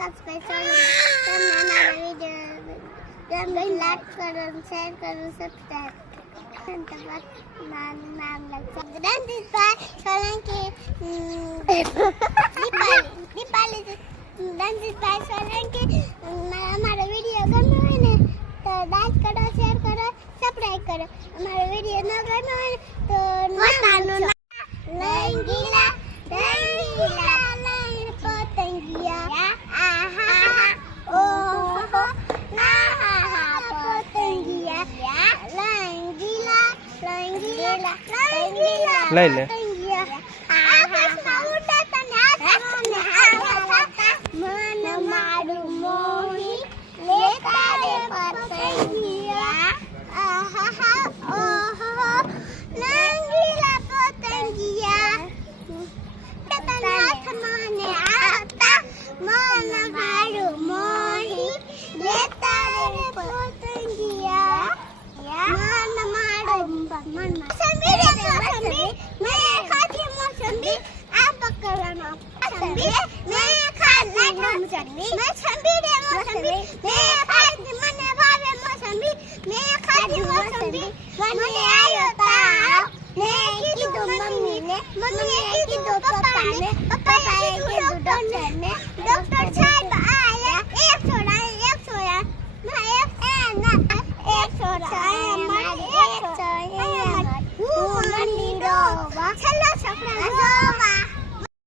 subscribe કરો તમને અમારા વિડિયો ગમે લાઈક કરો શેર કરો સબસ્ક્રાઇબ નામ લખો રણજીતભાઈ સોલંકી દીપાલી રણજીતભાઈ સોલંકી અમારો વિડિયો ગમ્યો હોય ને તો લાઈક કરો શેર કરો સબસ્ક્રાઇબ કરો અમારો વિડિયો ન ગમ્યો હોય તો નાનું લંગીલા લંગ પતંગિયા આહા ઓહો ના પતંગિયા લંગીલા લઈ લે આકાશમાં ઉડતા મન મારું મોહી લેતા રે પતંગિયા આહા ઓહો લંગીલા પતંગિયા હાથમાં આવતા મન મારું મોહી લેતા રે પતંગિયા મન મારું મોસંબી મેં ખાધી મોસંબી આ પકડવાનો મોસંબી મેં ખાધી મોસંબી રે મોસંબી મેં ખાધી મને ભાવે મોસંબી મેં ખાધી મોસંબી મને આયો તાવ મેં કીધું મમ્મીને મમ્મીએ કીધું પપ્પાને પપ્પાએ કીધું ડોક્ટરને